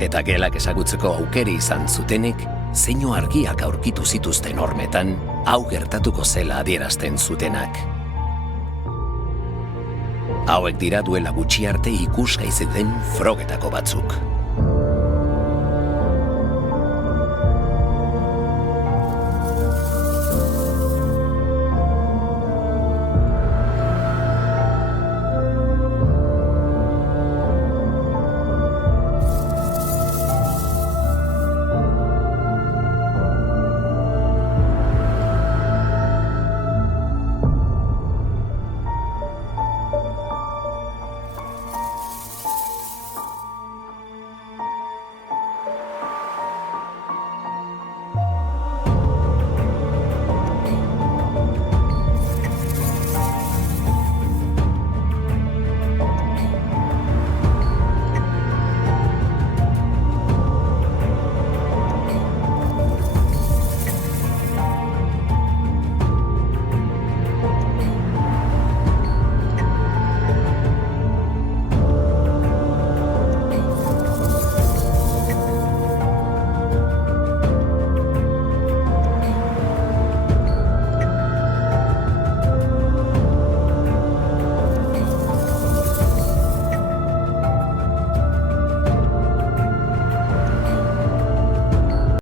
eta gelak ezagutzeko aukeri izan zutenek, zeinu argiak aurkitu zituzten hormetan, hau gertatuko zela adierazten zutenak. Hauek dira duela gutxi arte ikusgai zeuden frogetako batzuk.